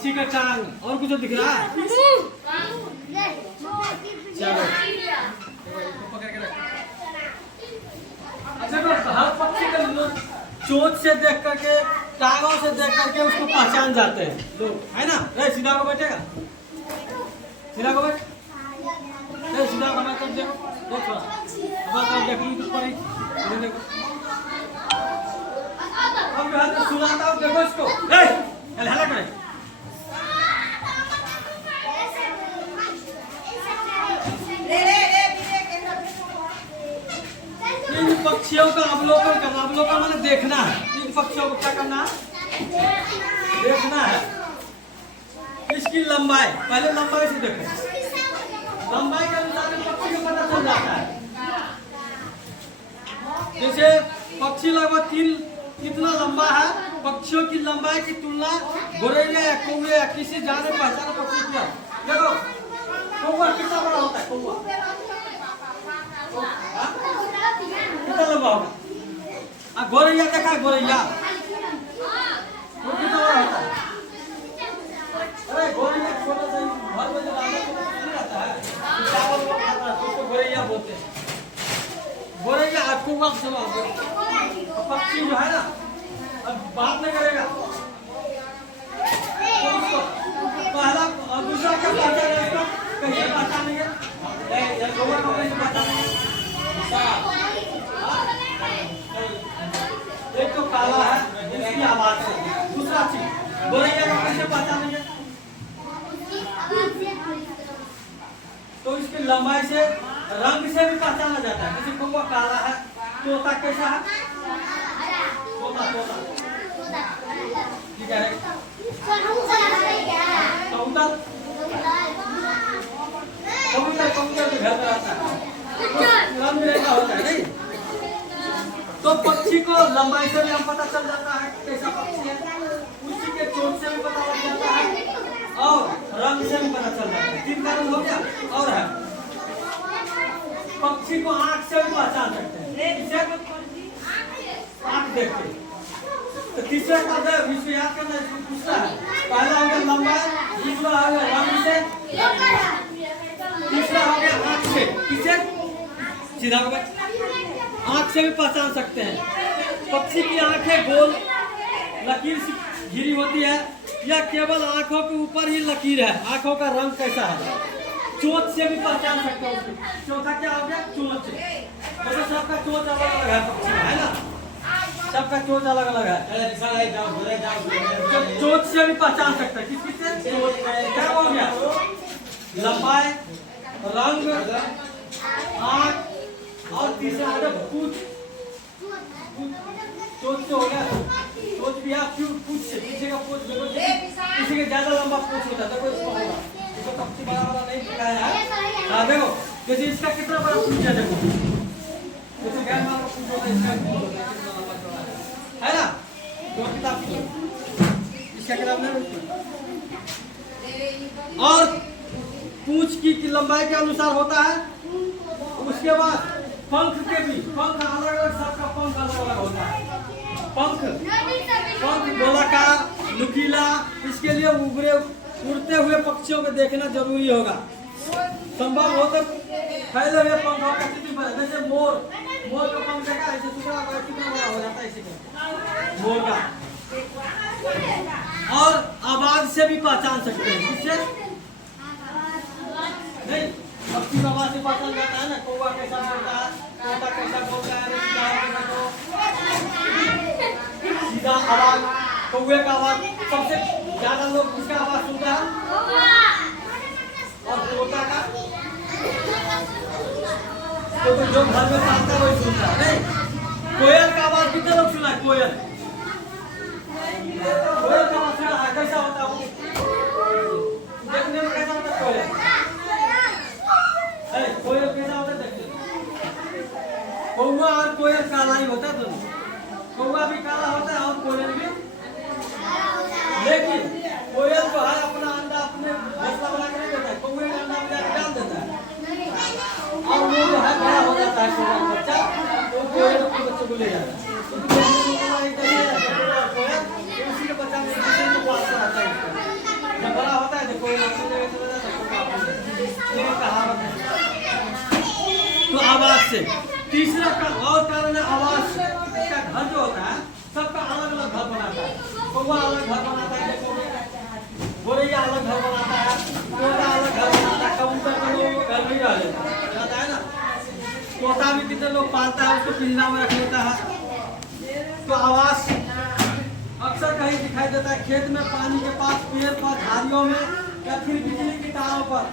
पक्षी का टांग। और कुछ दिख रहा है? चलो अच्छा, हर पक्षी का चोंच से देख करके, टांगों से देख करके उसको पहचान जाते हैं लोग, है ना? सीधा को बैठेगा, सीधा को बैठ, सीधा को मैं तब देखो, देखो अब देख लूँ तो पड़ी, देखो अब मैं सुनाता हूँ, देखो इसको, हला करे। इन पक्षियों का अवलोकन करना, अवलोकन मैंने देखना है। इन पक्षियों को क्या करना है? देखना है। इसकी लंबाई, पहले लंबाई से देखो, लंबाई के अनुसार पक्षी को पता चल जाता है। जैसे पक्षी लगभग कितना लंबा है, पक्षियों की लंबाई की तुलना गोरैया या कौवे या किसी जाने पहचाने पक्षी की। देखो कौवा कितना बड़ा होता है, कौवा कितना लंबा होगा? गोरैया देखा, गोरैया वो कितना बड़ा होता है? अरे गोरैया छोटा सा घर में जो नहीं रहता है, चावल वो खाता है, उसको गोरैया बोलते हैं। गोरैया कौवा पक्षी जो है ना, अब बात नहीं करेगा तो उसको पहला और दूसरा क्या पहचान है, उसको कहीं पहचानेंगे, कौवा को कहीं पहचानेंगे। एक तो काला है उसकी आवाज से, दूसरा चीज गोरैया को कैसे पहचानेंगे? तो इसकी लंबाई से, रंग से भी पहचाना जाता है। जैसे कौवा काला है, तोता कैसा है? तोता ठीक है। कबूतर, कबूतर भी घर में रहता है, रंग बिरंगा होता है नहीं? तो पक्षी को लंबाई से भी हम पता चल जाता है कैसा पक्षी है, उसी के चोंच से भी पता लग जाता है और रंग से भी पता चल जाता है। तीन कारण हो गया। और है पक्षी को आंख से भी पहचान सकते हैं, आंख देख के। तो तीसरा का विषय याद करना, पूछता है पहला हो गया लंबाई, दूसरा हो गया रंग से, तीसरा हो गया आंख से। किसे? सीधा को आंख से भी पहचान सकते हैं। पक्षी की आंखें गोल लकीर से घिरी होती है या केवल आंखों के ऊपर ही लकीर है? आंखों का रंग कैसा है? चोंच से भी पहचान सकते हो उसको। चौथा क्या हो गया? चोंच। मतलब सबका चोंच अलग अलग है पक्षी है ना, सबका चोंच अलग अलग है। चोंच से भी पहचान सकते हैं। किससे? क्या हो गया? लंबाई, रंग, आंख और तीसरा है पूंछ। चोंच से हो गया, चोंच भी आप क्यों पूंछ से, पीछे का पूंछ, किसी के ज्यादा लंबा पूंछ होता है तो कोई इसको होगा, इसको पक्षी बड़ा बड़ा नहीं दिखाया है। हाँ देखो, जैसे इसका कितना बड़ा पूंछ है, देखो जैसे गैर माल का पूंछ होता है, इसका कितना लंबा चौड़ा है ना? दो किताब इसका किताब नहीं। और पूंछ की लंबाई के अनुसार होता है। उसके बाद पंख के भी, पंख अलग अलग, सबका पंख अलग अलग होता है। पंख गोलाकार, नुकीला, इसके लिए उड़ते हुए पक्षियों को देखना जरूरी होगा। संभव हो तो फैले हुए पंख होगा, जैसे मोर का पंख देखा, ऐसे टुकड़ा कितना बड़ा हो जाता है इसी का, मोर का। और आवाज से भी पहचान सकते हैं। किससे? नहीं, पक्षी आवाज से पहचान जाता है ना, कौवा कैसा बोलता है, तोता कैसा बोलता है, सीधा आवाज, कौवे का आवाज सबसे ज्यादा लोग किसका आवाज सुनता है? और तोता का तो जो घर में पालता है वही सुनता है। नहीं, कोयल का आवाज कितने लोग सुना है? कोयल का आवाज सुना है, कैसा होता है? देखने में कैसा होता है कोयल? कोयल कैसा होता है देखते? कौवा और कोयल काला ही होता है दोनों। कौवा भी काला होता है और कोयल भी, लेकिन कोयल जो है अपना अंडा अपने घोंसला बना के नहीं देता है, कौवे का अंडा अपने डाल देता है और वो जो है बड़ा हो जाता है कौवा का बच्चा, तो कोयल अपने बच्चे को ले जाता है। उसी के बच्चा में पालता रहता है। से। तीसरा का और कारण है आवास। इसका घर जो होता है सबका अलग अलग घर बनाता है। कौवा अलग घर बनाता है, गोरैया अलग घर बनाता है, तोता अलग घर बनाता है। कबूतर का लोग घर में रह जाता है ना। तोता भी कितने लोग पालता है, उसको पिंजरा में रख लेता है। तो आवास अक्सर कहीं दिखाई देता है, खेत में, पानी के पास, पेड़ पर, झाड़ियों में, या फिर बिजली की तारों पर।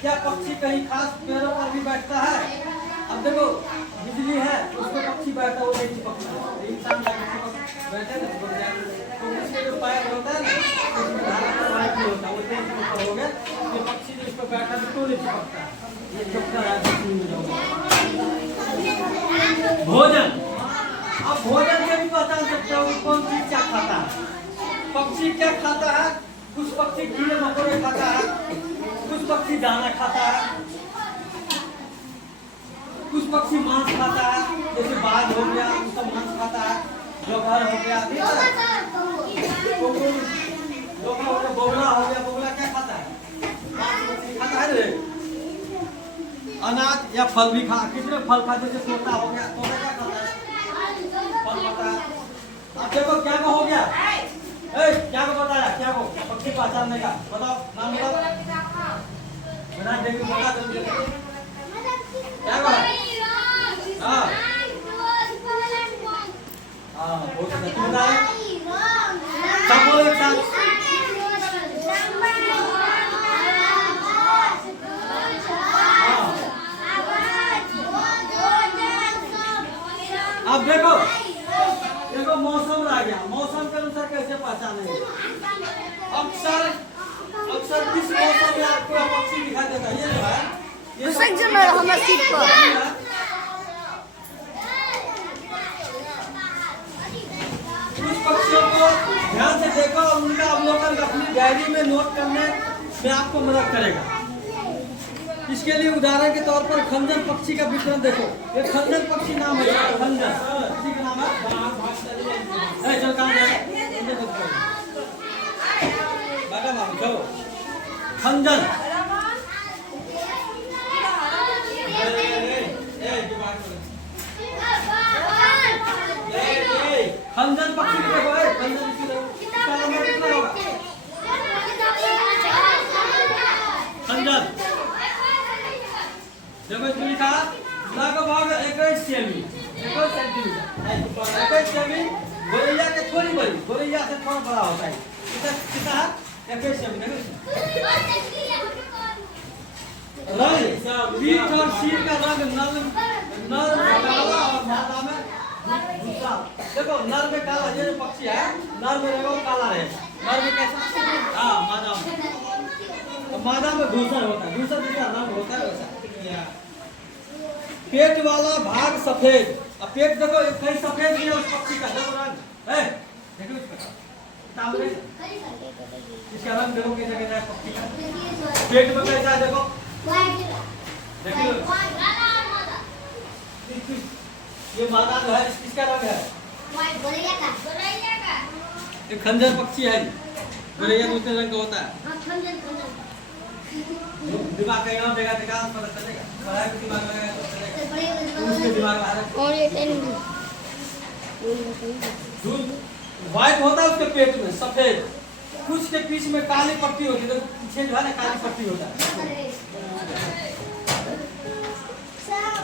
क्या पक्षी कहीं खास पेड़ों पर भी बैठता है? अब देखो बिजली है उसको पक्षी बैठता है, वो नहीं चिपकता। इंसान बैठे ना चिपक जाए, तो उसके जो पैर होता है ना उसमें धागा वाइट नहीं होता, वो तेज ऊपर हो गया। ये पक्षी जो इस पर बैठा तो क्यों नहीं चिपकता? ये चिपकता है पक्षी में जाऊंगा। भोजन, अब भोजन से भी पहचान सकते हो कौन चीज क्या खाता है। पक्षी क्या खाता है? कुछ पक्षी कीड़े मकोड़े खाता है, कुछ पक्षी दाना खाता है, कुछ पक्षी मांस खाता है, जैसे बाघ हो गया उसका मांस खाता है, जोकर हो गया, बोगला हो गया। बोगला क्या खाता है? मांस मछली खाता है रे। अनाज या फल भी खा, कितने फल खाते, जैसे तोता हो गया, तोता क्या खाता है? फल खाता है। अब देखो क्या को हो गया, क्या को बताया, क्या को पक्षी पहचानने का बताओ, नाम बताओ। बिना देखे बता दो क्या को। हाँ बहुत अच्छा बता रहे, सब बोलो एक साथ। अब देखो देखो मौसम आ गया, मौसम के अनुसार कैसे पहचानेंगे? अक्सर अक्सर किस मौसम में आपको पक्षी दिखाई देता है? ये जो है ये कुछ पक्षियों को ध्यान से देखो और उनका अवलोकन अपनी डायरी में नोट करने में आपको मदद करेगा। इसके लिए उदाहरण के तौर पर खंजन पक्षी का विवरण देखो। ये खंजन पक्षी नाम है, खंजन किसी का नाम है। चल कहाँ चलो खंजन। खंजन पक्षी देखो, खंजन इसका नंबर कितना होगा? खंजन देखो इसमें लिखा लगभग 21 सेमी, 21 सेंटीमीटर, 21 सेमी। गोरैया के थोड़ी बड़ी, गोरैया से थोड़ा बड़ा होता है। कितना है? 21 सेमी। रंग पीठ और सिर का रंग नर काला और मादा में भूसा। देखो नर में काला, ये जो पक्षी है नर में रहेगा काला रहेगा, नर में कैसा? हाँ मादा में, मादा में धूसर होता है, धूसर जिसका रंग होता है वैसा। पेट वाला भाग सफेद। अब पेट देखो कहीं सफेद नहीं है उस पक्षी का, जब रंग है देखो इसका इसका रंग देखो कैसा कैसा है पक्षी का। पेट में कैसा है देखो, देखिए ये मादा जो है इसका रंग है गोरैया का। ये खंजर पक्षी है, गोरैया दूसरे रंग का होता है। दिमाग का यहाँ देगा देखा पता चलेगा, पढ़ाई के दिमाग लगाएगा तो चलेगा, उसके दिमाग में आ रहा है। और ये दूध व्हाइट होता है उसके पेट में सफेद, कुछ के पीछे में काली पट्टी होती है, तो पीछे जो है ना काली पट्टी होता है।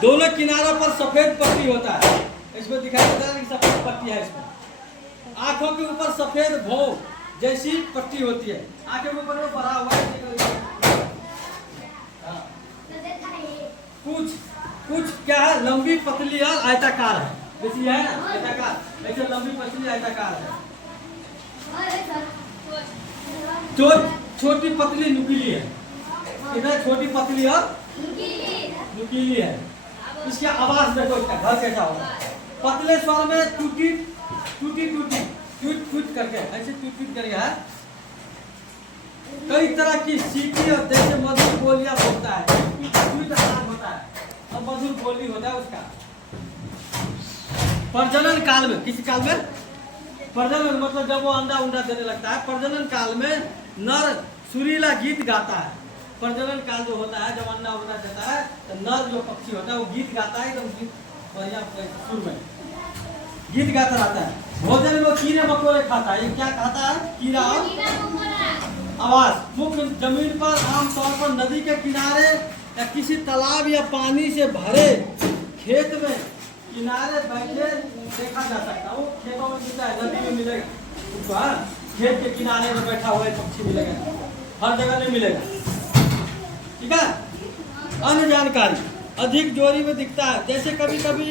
दोनों किनारों पर सफेद पट्टी होता है, इसमें दिखाई देता है कि सफेद पट्टी है इसमें। आंखों के ऊपर सफेद भौं जैसी पट्टी होती है, आंखों के ऊपर वो भरा हुआ है। कुछ क्या है, लंबी पतली और आयताकार है, जैसी है ना आयताकार, ऐसे लंबी पतली आयताकार है। छोटी पतली नुकीली है, इधर छोटी पतली और नुकीली है। इसकी आवाज देखो, इसका घर कैसा होगा। पतले स्वर में टूटी टूटी टूटी टूट टूट करके, ऐसे टूट टूट करके है। कई तरह की सीटी और जैसे मधुर बोलियां बोलता है, होता है और मधुर बोली होता है उसका। प्रजनन काल में, किसी काल में प्रजनन मतलब जब वो अंडा उंडा देने लगता है, प्रजनन काल में नर सुरीला गीत गाता है। प्रजनन काल जो होता है, जब अंडा उड़ा जाता है तो नर जो पक्षी होता है वो गीत गाता है, एकदम गीत बढ़िया सुर में गीत गाता रहता है। भोजन में कीड़े मकोड़े खाता है। ये क्या खाता है? कीड़ा और आवास। मुख्य जमीन पर आमतौर पर नदी के किनारे या किसी तालाब या पानी से भरे खेत में किनारे बैठे देखा जा सकता है। वो खेतों में मिलता है, नदी में मिलेगा उसको, हाँ खेत के किनारे में बैठा हुआ पक्षी मिलेगा, हर जगह नहीं मिलेगा। ठीक है। अन्य जानकारी, अधिक जोड़ी में दिखता है, जैसे कभी कभी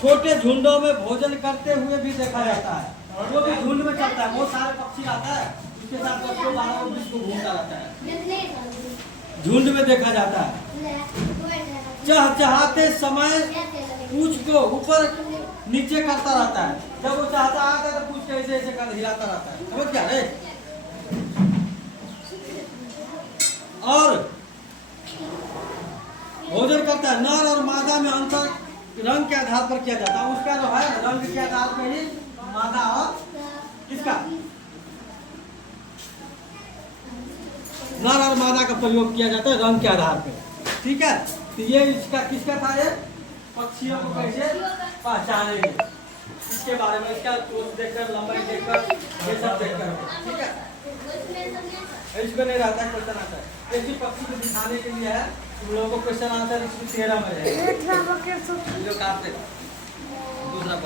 छोटे झुंडों में भोजन करते हुए भी देखा जाता है। जो भी झुंड में चलता है, बहुत सारे पक्षी आता है, उसके साथ 10-12 घूमता रहता है, झुंड में देखा जाता है। चहचहाते समय पूंछ को ऊपर नीचे करता रहता है। जब वो चाहता आता है तो पूंछ के ऐसे ऐसे कर हिलाता रहता है, समझ क्या रे? और भोजन करता है। नर और मादा में अंतर रंग के आधार पर किया जाता है। उसका जो है रंग के आधार पर ही मादा और किसका नर और मादा का प्रयोग किया जाता है रंग के आधार पर। ठीक है। तो ये इसका किसका था? ये पक्षियों को कैसे पहचानेंगे इसके बारे में, इसका चोंच देखकर, लंबाई देखकर, ये सब देखकर। ठीक है। इसको नहीं रहता है, क्वेश्चन आता है। ऐसी पक्षी को दिखाने के लिए है, तुम लोगों को क्वेश्चन आता है, इसको 13 में रहेगा जो काटते दूसरा